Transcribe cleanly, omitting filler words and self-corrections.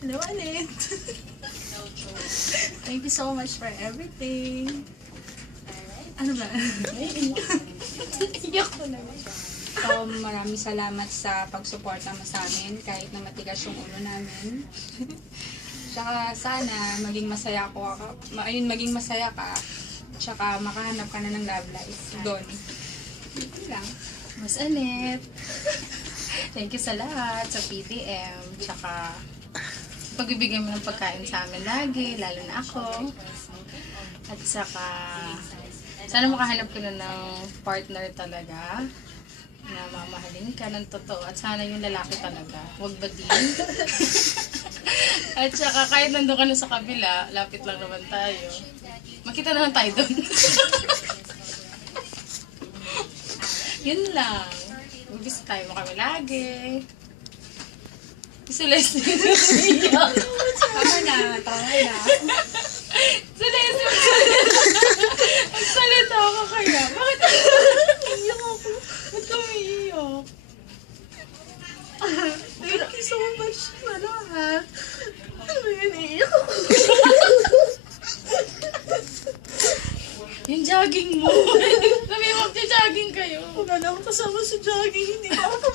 Hello ulit. Thank you so much for everything. Ano ba? Iyak ko na. So, maraming salamat sa pagsuporta mo sa amin kahit na matigas yung ulo namin. Tsaka sana maging masaya maging masaya ka. Tsaka makahanap ka na ng love life doon. Yun lang. Mas Anet. Thank you sa lahat, sa PTM, tsaka pagbibigay mo ng pagkain sa amin lagi, lalo na ako. At saka, sana makahanap ka na ng partner talaga na mamahalin ka ng totoo. At sana yung lalaki talaga, huwag badin. At saka kahit nandun ka na sa kabila, lapit lang naman tayo. Makita naman tayo doon. Yun lang. Mag-visit tayo mo kami lagi. Si Leslie naiiyak. Tama na. Si Leslie magsalita ako kaya. Bakit iiyak ako? Ba't ka umiiyak? Thank you so much sa lahat. Ano yun, iiyak ako. Yung jogging mo. Sabi mo, jogging kayo. Wala na akong kasama sa jogging. Hindi ba ako